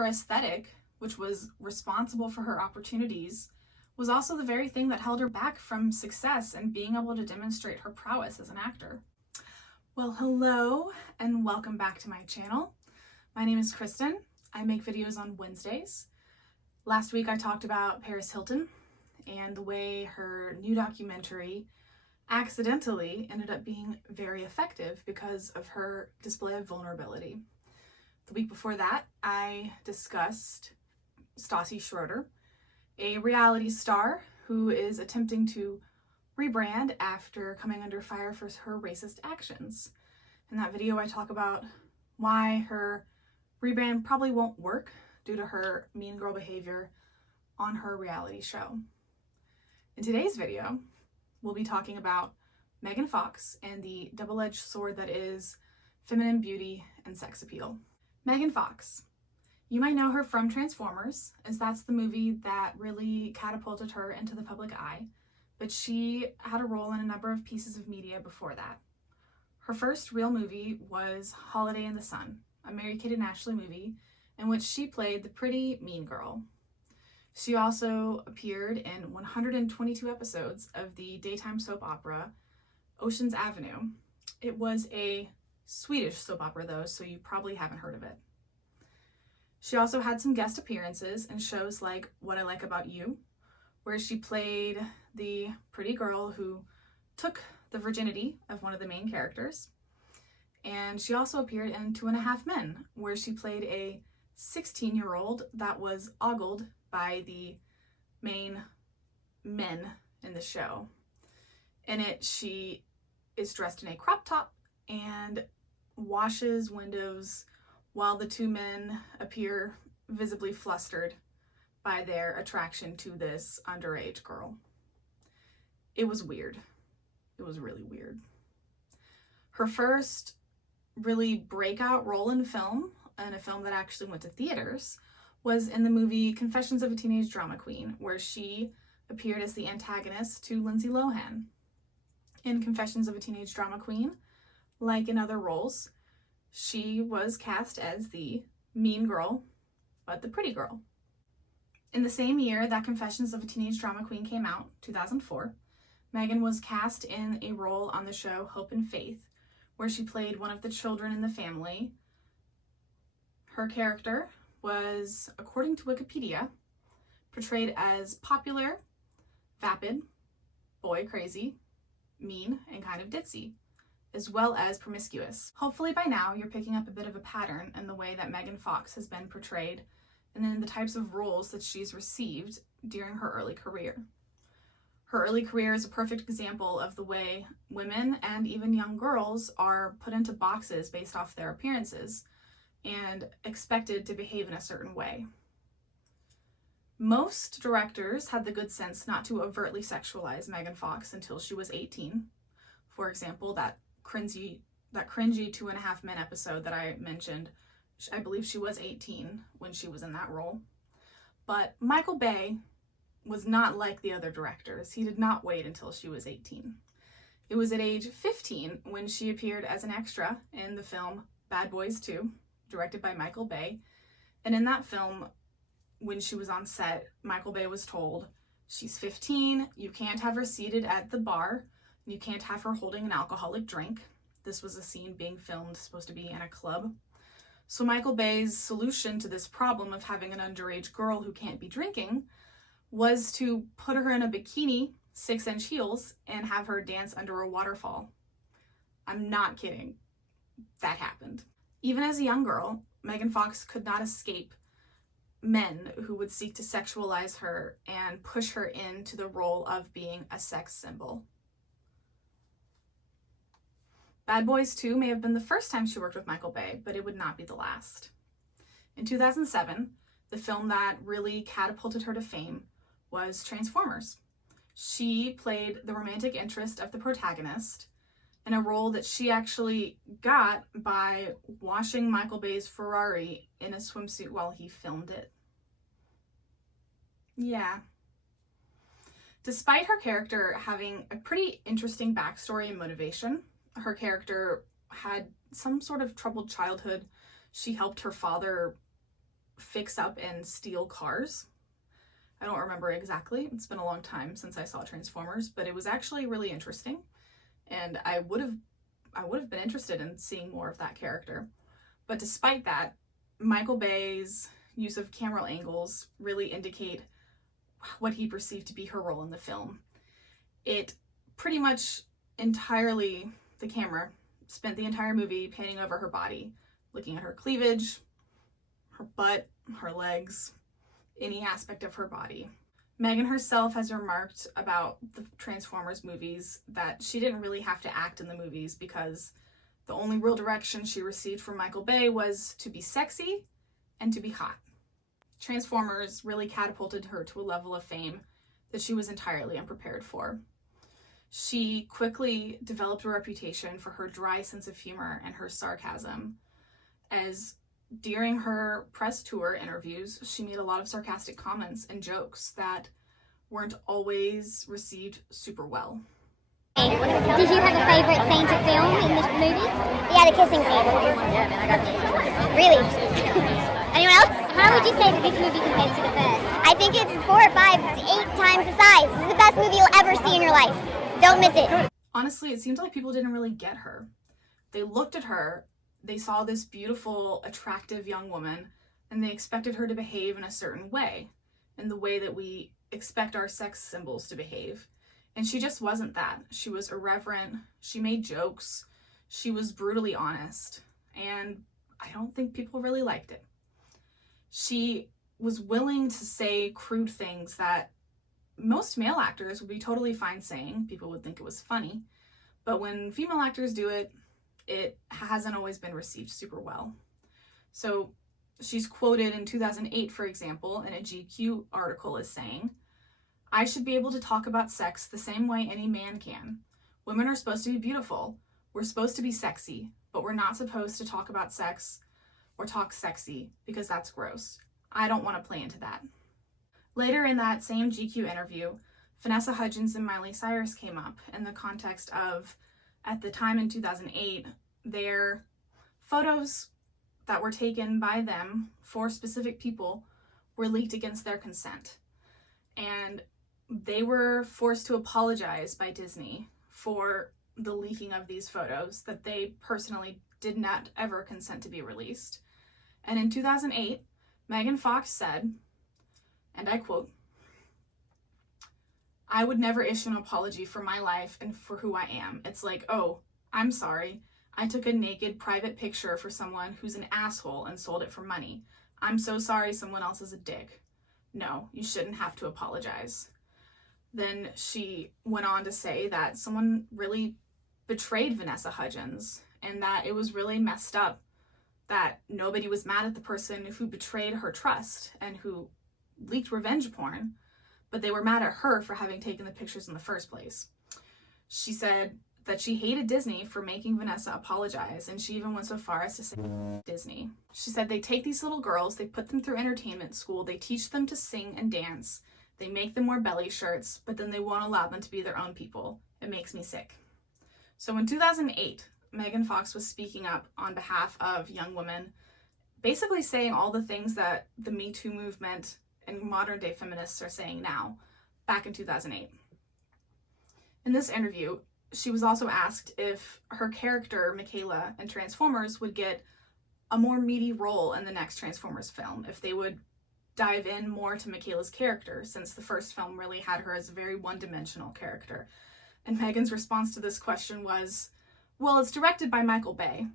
Her aesthetic, which was responsible for her opportunities, was also the very thing that held her back from success and being able to demonstrate her prowess as an actor. Well, hello and welcome back to my channel. My name is Kristen. I make videos on Wednesdays. Last week I talked about Paris Hilton and the way her new documentary accidentally ended up being very effective because of her display of vulnerability. The week before that, I discussed Stassi Schroeder, a reality star who is attempting to rebrand after coming under fire for her racist actions. In that video, I talk about why her rebrand probably won't work due to her mean girl behavior on her reality show. In today's video, we'll be talking about Megan Fox and the double-edged sword that is feminine beauty and sex appeal. Megan Fox. You might know her from Transformers, as that's the movie that really catapulted her into the public eye, but she had a role in a number of pieces of media before that. Her first real movie was Holiday in the Sun, a Mary-Kate and Ashley movie in which she played the pretty mean girl. She also appeared in 122 episodes of the daytime soap opera Ocean's Avenue. It was a Swedish soap opera though, so you probably haven't heard of it. She also had some guest appearances in shows like What I Like About You, where she played the pretty girl who took the virginity of one of the main characters. And she also appeared in 2.5 Men, where she played a 16-year-old that was ogled by the main men in the show. In it, she is dressed in a crop top and washes windows while the two men appear visibly flustered by their attraction to this underage girl. It was weird. It was really weird. Her first really breakout role in film, and a film that actually went to theaters, was in the movie Confessions of a Teenage Drama Queen, where she appeared as the antagonist to Lindsay Lohan. In Confessions of a Teenage Drama Queen, like in other roles, she was cast as the mean girl, but the pretty girl. In the same year that Confessions of a Teenage Drama Queen came out, 2004, Megan was cast in a role on the show Hope and Faith, where she played one of the children in the family. Her character was, according to Wikipedia, portrayed as popular, vapid, boy crazy, mean, and kind of ditzy, as well as promiscuous. Hopefully by now you're picking up a bit of a pattern in the way that Megan Fox has been portrayed and in the types of roles that she's received during her early career. Her early career is a perfect example of the way women and even young girls are put into boxes based off their appearances and expected to behave in a certain way. Most directors had the good sense not to overtly sexualize Megan Fox until she was 18. For example, that cringy 2.5 Men episode that I mentioned, I believe she was 18 when she was in that role. But Michael Bay was not like the other directors. He did not wait until she was 18. It was at age 15 when she appeared as an extra in the film Bad Boys 2, directed by Michael Bay. And in that film, when she was on set, Michael Bay was told, she's 15, you can't have her seated at the bar, you can't have her holding an alcoholic drink. This was a scene being filmed, supposed to be in a club. So Michael Bay's solution to this problem of having an underage girl who can't be drinking was to put her in a bikini, 6-inch heels, and have her dance under a waterfall. I'm not kidding. That happened. Even as a young girl, Megan Fox could not escape men who would seek to sexualize her and push her into the role of being a sex symbol. Bad Boys 2 may have been the first time she worked with Michael Bay, but it would not be the last. In 2007, the film that really catapulted her to fame was Transformers. She played the romantic interest of the protagonist in a role that she actually got by washing Michael Bay's Ferrari in a swimsuit while he filmed it. Yeah. Despite her character having a pretty interesting backstory and motivation, her character had some sort of troubled childhood. She helped her father fix up and steal cars. I don't remember exactly. It's been a long time since I saw Transformers, but it was actually really interesting. And I would have been interested in seeing more of that character. But despite that, Michael Bay's use of camera angles really indicate what he perceived to be her role in the film. It pretty much entirely, the camera spent the entire movie panning over her body, looking at her cleavage, her butt, her legs, any aspect of her body. Megan herself has remarked about the Transformers movies that she didn't really have to act in the movies because the only real direction she received from Michael Bay was to be sexy and to be hot. Transformers really catapulted her to a level of fame that she was entirely unprepared for. She quickly developed a reputation for her dry sense of humor and her sarcasm, as during her press tour interviews, she made a lot of sarcastic comments and jokes that weren't always received super well. Did you have a favourite scene to film in this movie? Yeah, the kissing scene. Really? Anyone else? How would you say that this movie compares to the first? I think it's 4 or 5 to 8 times the size. This is the best movie you'll ever see in your life. Don't miss it. Honestly, it seemed like people didn't really get her. They looked at her, they saw this beautiful, attractive young woman, and they expected her to behave in a certain way, in the way that we expect our sex symbols to behave. And she just wasn't that. She was irreverent, she made jokes, she was brutally honest, and I don't think people really liked it. She was willing to say crude things that most male actors would be totally fine saying. People would think it was funny. But when female actors do it, it hasn't always been received super well. So she's quoted in 2008, for example, in a GQ article as saying, "I should be able to talk about sex the same way any man can. Women are supposed to be beautiful. We're supposed to be sexy, but we're not supposed to talk about sex or talk sexy because that's gross. I don't want to play into that." Later in that same GQ interview, Vanessa Hudgens and Miley Cyrus came up in the context of, at the time in 2008, their photos that were taken by them for specific people were leaked against their consent. And they were forced to apologize by Disney for the leaking of these photos that they personally did not ever consent to be released. And in 2008, Megan Fox said, and I quote, "I would never issue an apology for my life and for who I am. It's like, oh, I'm sorry. I took a naked private picture for someone who's an asshole and sold it for money. I'm so sorry someone else is a dick. No, you shouldn't have to apologize." Then she went on to say that someone really betrayed Vanessa Hudgens and that it was really messed up that nobody was mad at the person who betrayed her trust and who leaked revenge porn, but they were mad at her for having taken the pictures in the first place. She said that she hated Disney for making Vanessa apologize, and she even went so far as to say Disney. She said they take these little girls, they put them through entertainment school, they teach them to sing and dance, they make them wear belly shirts, but then they won't allow them to be their own people. It makes me sick. So in 2008, Megan Fox was speaking up on behalf of young women, basically saying all the things that the Me Too movement and modern day feminists are saying now, back in 2008. In this interview, she was also asked if her character, Michaela, in Transformers would get a more meaty role in the next Transformers film, if they would dive in more to Michaela's character, since the first film really had her as a very one-dimensional character. And Megan's response to this question was, well, it's directed by Michael Bay.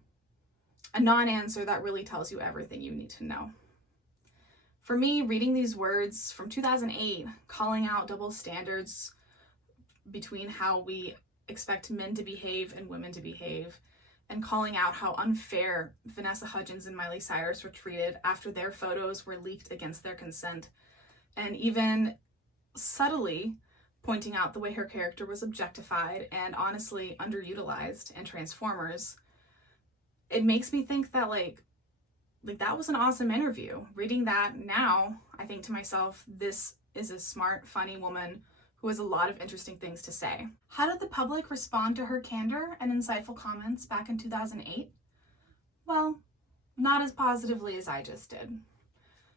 A non-answer that really tells you everything you need to know. For me, reading these words from 2008, calling out double standards between how we expect men to behave and women to behave, and calling out how unfair Vanessa Hudgens and Miley Cyrus were treated after their photos were leaked against their consent, and even subtly pointing out the way her character was objectified and honestly underutilized in Transformers, it makes me think that like that was an awesome interview. Reading that now, I think to myself, this is a smart, funny woman who has a lot of interesting things to say. How did the public respond to her candor and insightful comments back in 2008? Well, not as positively as I just did.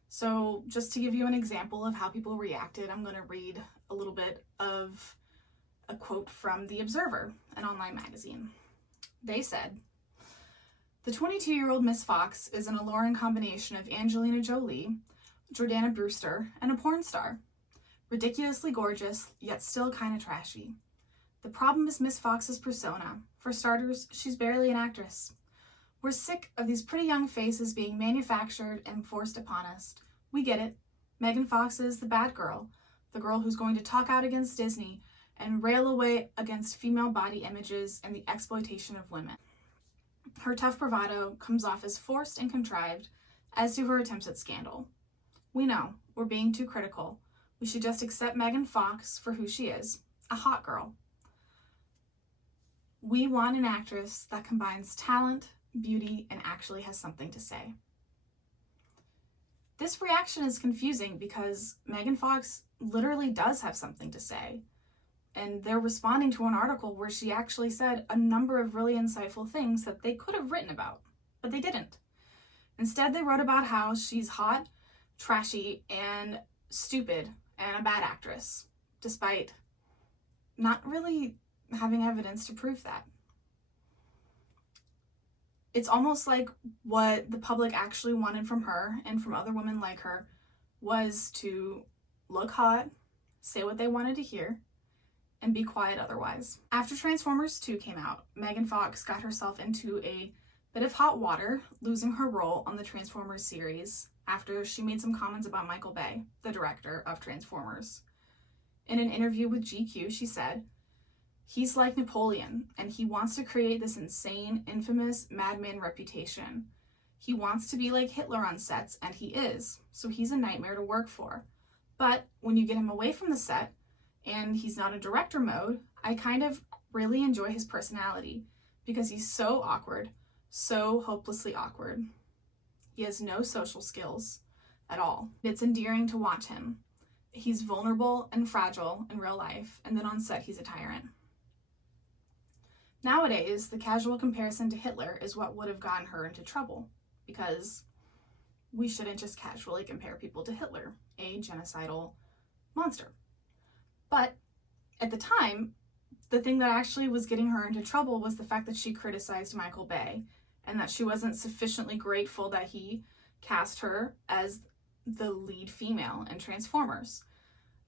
So just to give you an example of how people reacted, I'm going to read a little bit of a quote from The Observer, an online magazine. They said, "The 22-year-old Miss Fox is an alluring combination of Angelina Jolie, Jordana Brewster, and a porn star. Ridiculously gorgeous, yet still kinda trashy. The problem is Miss Fox's persona. For starters, she's barely an actress. We're sick of these pretty young faces being manufactured and forced upon us. We get it. Megan Fox is the bad girl, the girl who's going to talk out against Disney and rail away against female body images and the exploitation of women. Her tough bravado comes off as forced and contrived, as do her attempts at scandal. We know, we're being too critical. We should just accept Megan Fox for who she is, a hot girl. We want an actress that combines talent, beauty, and actually has something to say." This reaction is confusing because Megan Fox literally does have something to say. And they're responding to an article where she actually said a number of really insightful things that they could have written about, but they didn't. Instead, they wrote about how she's hot, trashy, and stupid, and a bad actress, despite not really having evidence to prove that. It's almost like what the public actually wanted from her and from other women like her was to look hot, say what they wanted to hear, and be quiet otherwise. After Transformers 2 came out, Megan Fox got herself into a bit of hot water, losing her role on the Transformers series after she made some comments about Michael Bay, the director of Transformers. In an interview with GQ, she said, "He's like Napoleon, and he wants to create this insane, infamous madman reputation. He wants to be like Hitler on sets, and he is, so he's a nightmare to work for. But when you get him away from the set, and he's not in director mode, I kind of really enjoy his personality, because he's so awkward, so hopelessly awkward. He has no social skills at all. It's endearing to watch him. He's vulnerable and fragile in real life, and then on set he's a tyrant." Nowadays, the casual comparison to Hitler is what would have gotten her into trouble, because we shouldn't just casually compare people to Hitler, a genocidal monster. But at the time, the thing that actually was getting her into trouble was the fact that she criticized Michael Bay and that she wasn't sufficiently grateful that he cast her as the lead female in Transformers.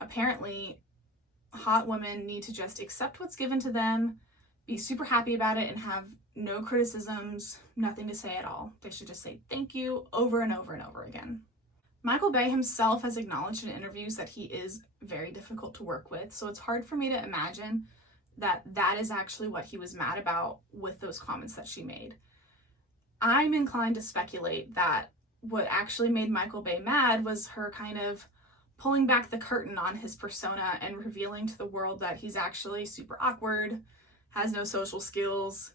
Apparently, hot women need to just accept what's given to them, be super happy about it, and have no criticisms, nothing to say at all. They should just say thank you over and over and over again. Michael Bay himself has acknowledged in interviews that he is very difficult to work with, so it's hard for me to imagine that that is actually what he was mad about with those comments that she made. I'm inclined to speculate that what actually made Michael Bay mad was her kind of pulling back the curtain on his persona and revealing to the world that he's actually super awkward, has no social skills,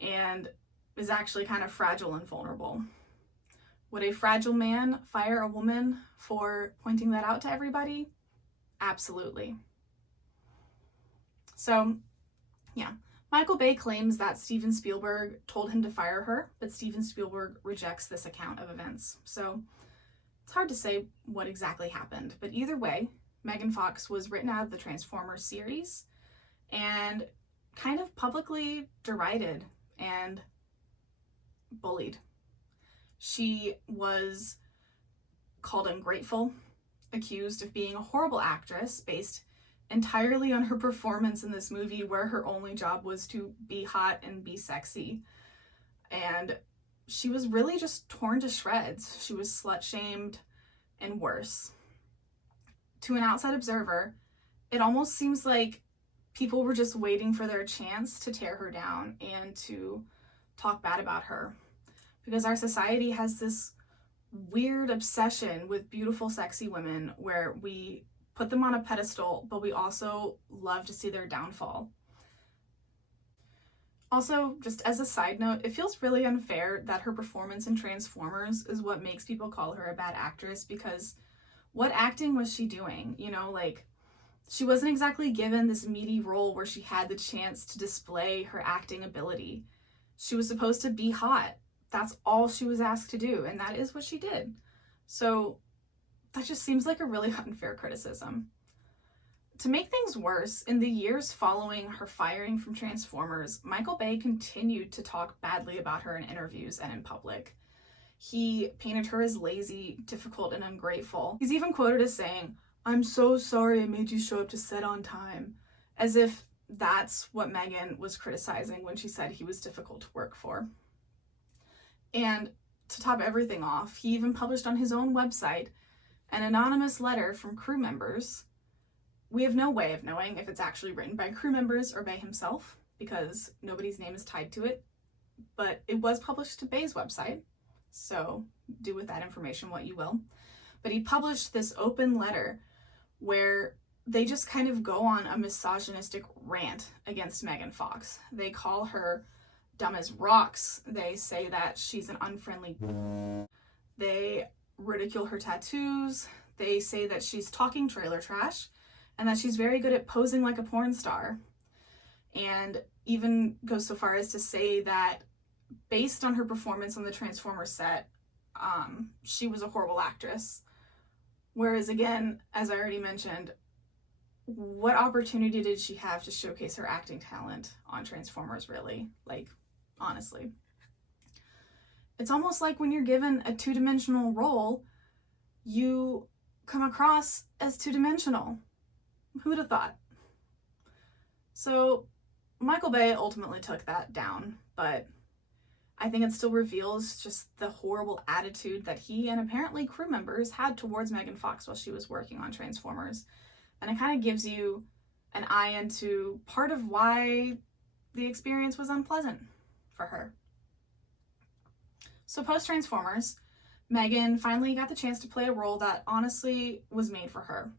and is actually kind of fragile and vulnerable. Would a fragile man fire a woman for pointing that out to everybody? Absolutely. So, yeah. Michael Bay claims that Steven Spielberg told him to fire her, but Steven Spielberg rejects this account of events. So, it's hard to say what exactly happened, but either way, Megan Fox was written out of the Transformers series and kind of publicly derided and bullied. She was called ungrateful, accused of being a horrible actress based entirely on her performance in this movie where her only job was to be hot and be sexy. And she was really just torn to shreds. She was slut-shamed and worse. To an outside observer, it almost seems like people were just waiting for their chance to tear her down and to talk bad about her. Because our society has this weird obsession with beautiful, sexy women where we put them on a pedestal, but we also love to see their downfall. Also, just as a side note, it feels really unfair that her performance in Transformers is what makes people call her a bad actress, because what acting was she doing? You know, like, she wasn't exactly given this meaty role where she had the chance to display her acting ability. She was supposed to be hot. That's all she was asked to do, and that is what she did. So That just seems like a really unfair criticism. To make things worse, in the years following her firing from Transformers, Michael Bay continued to talk badly about her in interviews and in public. He painted her as lazy, difficult, and ungrateful. He's even quoted as saying, "I'm so sorry I made you show up to set on time," as if that's what Megan was criticizing when she said he was difficult to work for. And to top everything off, he even published on his own website an anonymous letter from crew members. We have no way of knowing if it's actually written by crew members or by himself, because nobody's name is tied to it, but it was published to Bay's website, so do with that information what you will. But he published this open letter where they just kind of go on a misogynistic rant against Megan Fox. They call her dumb as rocks. They say that she's an unfriendly. They ridicule her tattoos. They say that she's talking trailer trash and that she's very good at posing like a porn star. And even goes so far as to say that based on her performance on the Transformers set, she was a horrible actress. Whereas again, as I already mentioned, what opportunity did she have to showcase her acting talent on Transformers, really? Like, honestly. It's almost like when you're given a two-dimensional role, you come across as two-dimensional. Who'd have thought? So Michael Bay ultimately took that down, but I think it still reveals just the horrible attitude that he and apparently crew members had towards Megan Fox while she was working on Transformers. And it kind of gives you an eye into part of why the experience was unpleasant for her. So post-Transformers, Megan finally got the chance to play a role that honestly was made for her.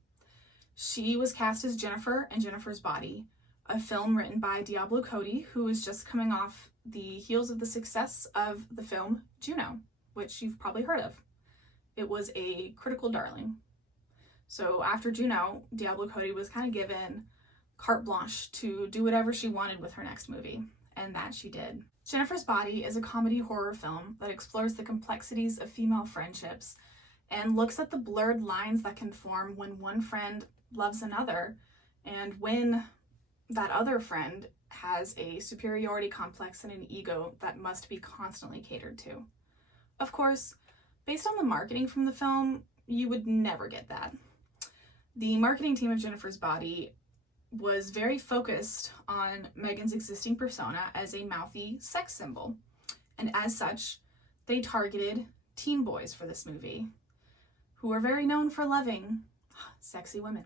She was cast as Jennifer in Jennifer's Body, a film written by Diablo Cody, who was just coming off the heels of the success of the film Juno, which you've probably heard of. It was a critical darling. So after Juno, Diablo Cody was kind of given carte blanche to do whatever she wanted with her next movie, and that she did. Jennifer's Body is a comedy horror film that explores the complexities of female friendships and looks at the blurred lines that can form when one friend loves another and when that other friend has a superiority complex and an ego that must be constantly catered to. Of course, based on the marketing from the film, you would never get that. The marketing team of Jennifer's Body was very focused on Megan's existing persona as a mouthy sex symbol, and as such, they targeted teen boys for this movie, who are very known for loving sexy women.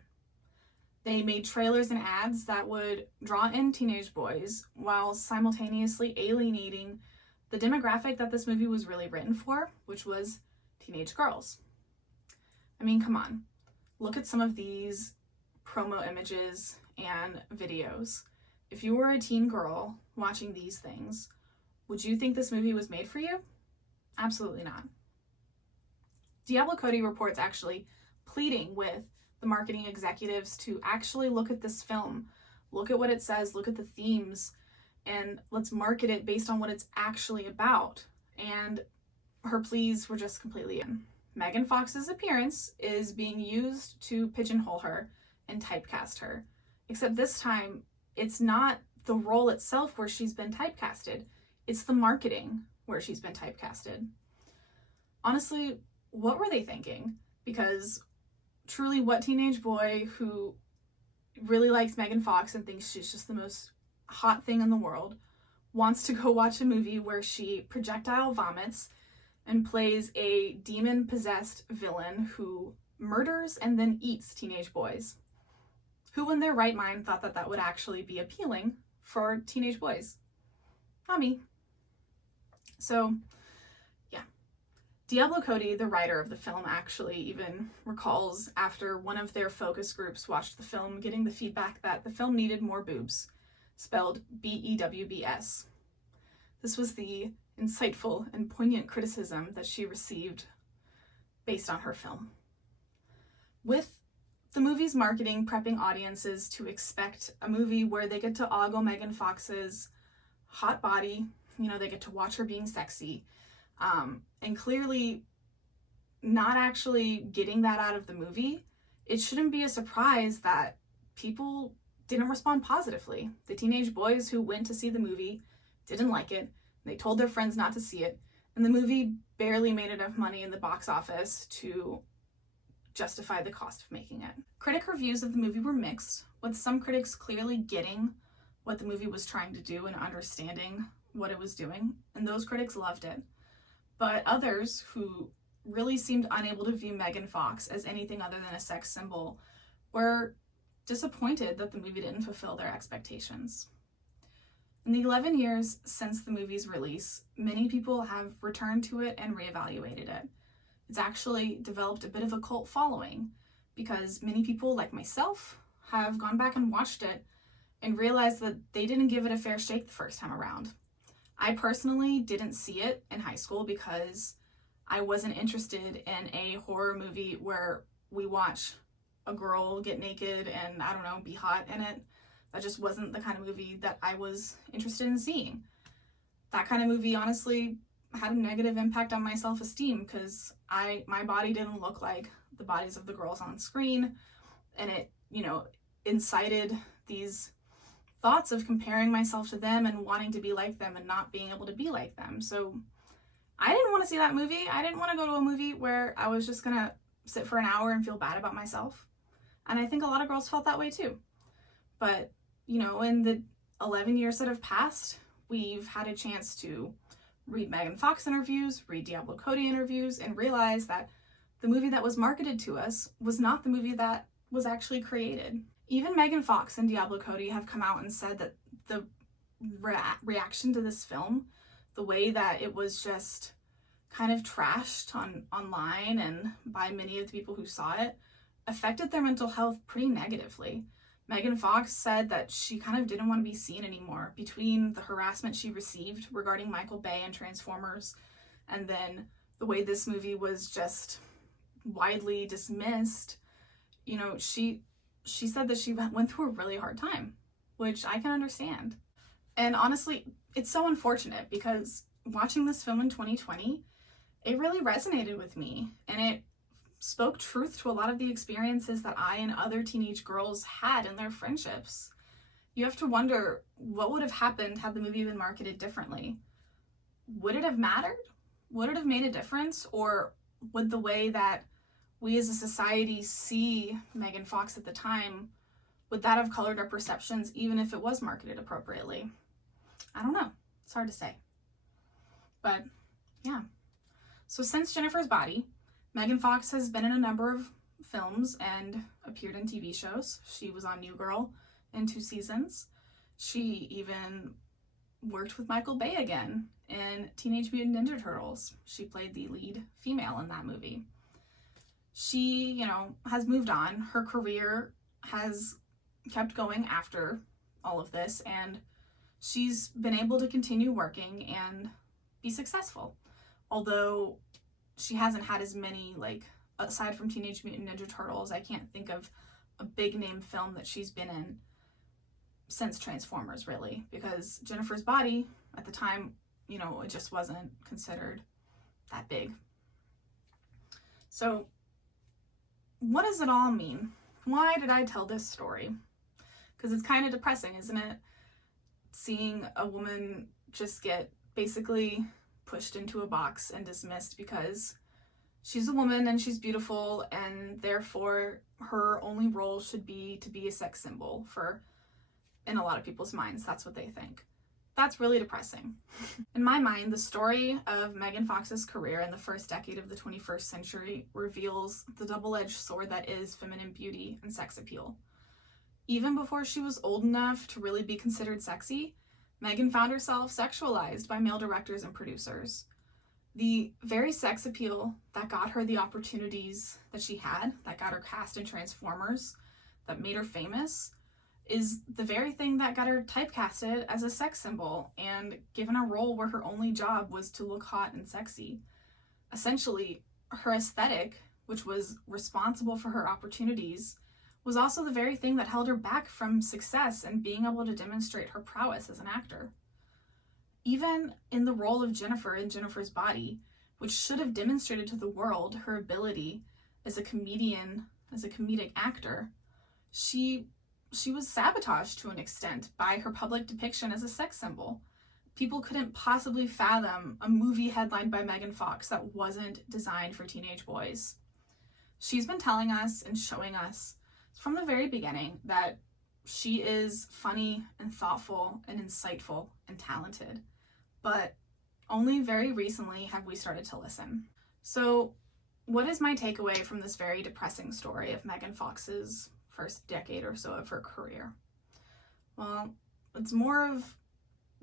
They made trailers and ads that would draw in teenage boys while simultaneously alienating the demographic that this movie was really written for, which was teenage girls. I mean, come on. Look at some of these promo images and videos. If you were a teen girl watching these things, would you think this movie was made for you? Absolutely not. Diablo Cody reports actually pleading with the marketing executives to actually look at this film, look at what it says, look at the themes, and let's market it based on what it's actually about. And her pleas were just completely in. Megan Fox's appearance is being used to pigeonhole her and typecast her, except this time it's not the role itself where she's been typecasted, it's the marketing where she's been typecasted. Honestly, what were they thinking? Because truly, what teenage boy who really likes Megan Fox and thinks she's just the most hot thing in the world wants to go watch a movie where she projectile vomits and plays a demon-possessed villain who murders and then eats teenage boys? Who in their right mind thought that that would actually be appealing for teenage boys? Not me. So, yeah. Diablo Cody, the writer of the film, actually even recalls after one of their focus groups watched the film getting the feedback that the film needed more boobs, spelled B-E-W-B-S. This was the insightful and poignant criticism that she received based on her film. With the movie's marketing prepping audiences to expect a movie where they get to ogle Megan Fox's hot body, they get to watch her being sexy, and clearly not actually getting that out of the movie, it shouldn't be a surprise that people didn't respond positively. The teenage boys who went to see the movie didn't like it. They told their friends not to see it, and the movie barely made enough money in the box office to justify the cost of making it. Critic reviews of the movie were mixed, with some critics clearly getting what the movie was trying to do and understanding what it was doing, and those critics loved it. But others, who really seemed unable to view Megan Fox as anything other than a sex symbol, were disappointed that the movie didn't fulfill their expectations. In the 11 years since the movie's release, many people have returned to it and reevaluated it. It's actually developed a bit of a cult following because many people, like myself, have gone back and watched it and realized that they didn't give it a fair shake the first time around. I personally didn't see it in high school because I wasn't interested in a horror movie where we watch a girl get naked and, I don't know, be hot in it. That just wasn't the kind of movie that I was interested in seeing. That kind of movie, honestly, had a negative impact on my self-esteem because my body didn't look like the bodies of the girls on screen, and it, incited these thoughts of comparing myself to them and wanting to be like them and not being able to be like them. So I didn't want to see that movie. I didn't want to go to a movie where I was just gonna sit for an hour and feel bad about myself. And I think a lot of girls felt that way too. But, in the 11 years that have passed, we've had a chance to read Megan Fox interviews, read Diablo Cody interviews, and realize that the movie that was marketed to us was not the movie that was actually created. Even Megan Fox and Diablo Cody have come out and said that the reaction to this film, the way that it was just kind of trashed online and by many of the people who saw it, affected their mental health pretty negatively. Megan Fox said that she kind of didn't want to be seen anymore between the harassment she received regarding Michael Bay and Transformers, and then the way this movie was just widely dismissed. She said that she went through a really hard time, which I can understand. And honestly, it's so unfortunate because watching this film in 2020, it really resonated with me, and it spoke truth to a lot of the experiences that I and other teenage girls had in their friendships. You have to wonder, what would have happened had the movie been marketed differently? Would it have mattered? Would it have made a difference? Or would the way that we as a society see Megan Fox at the time, would that have colored our perceptions even if it was marketed appropriately? I don't know. It's hard to say. But yeah. So since Jennifer's Body, Megan Fox has been in a number of films and appeared in TV shows. She was on New Girl in 2 seasons. She even worked with Michael Bay again in Teenage Mutant Ninja Turtles. She played the lead female in that movie. She, has moved on. Her career has kept going after all of this, and she's been able to continue working and be successful. Although she hasn't had as many, aside from Teenage Mutant Ninja Turtles, I can't think of a big name film that she's been in since Transformers, really, because Jennifer's Body, at the time, it just wasn't considered that big. So, what does it all mean? Why did I tell this story? Because it's kind of depressing, isn't it? Seeing a woman just get basically pushed into a box and dismissed because she's a woman and she's beautiful, and therefore her only role should be to be a sex symbol in a lot of people's minds. That's what they think. That's really depressing. In my mind, the story of Megan Fox's career in the first decade of the 21st century reveals the double-edged sword that is feminine beauty and sex appeal. Even before she was old enough to really be considered sexy, Megan found herself sexualized by male directors and producers. The very sex appeal that got her the opportunities that she had, that got her cast in Transformers, that made her famous, is the very thing that got her typecasted as a sex symbol and given a role where her only job was to look hot and sexy. Essentially, her aesthetic, which was responsible for her opportunities, was also the very thing that held her back from success and being able to demonstrate her prowess as an actor. Even in the role of Jennifer in Jennifer's Body, which should have demonstrated to the world her ability as a comedian, as a comedic actor, she was sabotaged to an extent by her public depiction as a sex symbol. People couldn't possibly fathom a movie headlined by Megan Fox that wasn't designed for teenage boys. She's been telling us and showing us from the very beginning that she is funny and thoughtful and insightful and talented, but only very recently have we started to listen. So what is my takeaway from this very depressing story of Megan Fox's first decade or so of her career? Well, it's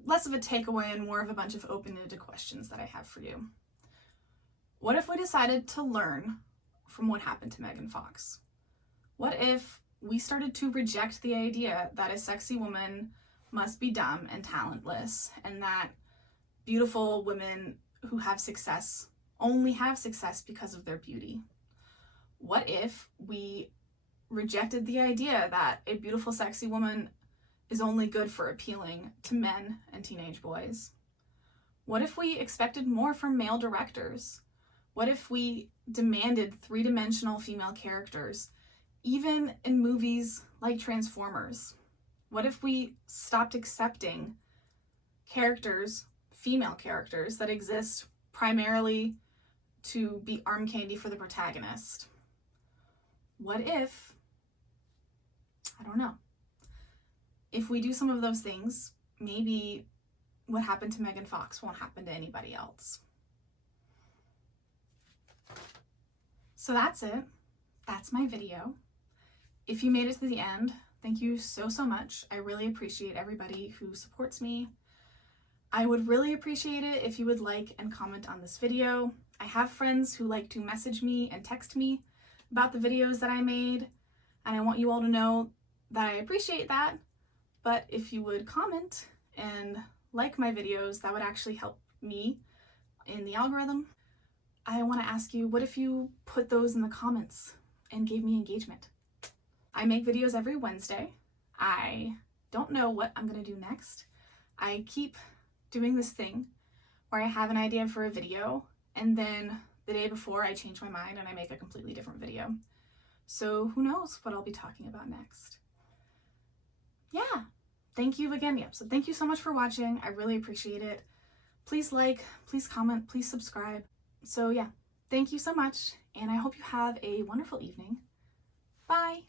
less of a takeaway and more of a bunch of open-ended questions that I have for you. What if we decided to learn from what happened to Megan Fox? What if we started to reject the idea that a sexy woman must be dumb and talentless, and that beautiful women who have success only have success because of their beauty? What if we rejected the idea that a beautiful, sexy woman is only good for appealing to men and teenage boys? What if we expected more from male directors? What if we demanded three-dimensional female characters, even in movies like Transformers? What if we stopped accepting characters, female characters, that exist primarily to be arm candy for the protagonist? What if, I don't know, if we do some of those things, maybe what happened to Megan Fox won't happen to anybody else. So that's it. That's my video. If you made it to the end, thank you so much. I really appreciate everybody who supports me. I would really appreciate it if you would like and comment on this video. I have friends who like to message me and text me about the videos that I made, and I want you all to know that I appreciate that. But if you would comment and like my videos, that would actually help me in the algorithm. I want to ask you, what if you put those in the comments and gave me engagement? I make videos every Wednesday. I don't know what I'm going to do next. I keep doing this thing where I have an idea for a video, and then the day before I change my mind and I make a completely different video. So who knows what I'll be talking about next. Yeah, thank you again. Yep, so thank you so much for watching. I really appreciate it. Please like, please comment, please subscribe. So yeah, thank you so much, and I hope you have a wonderful evening. Bye.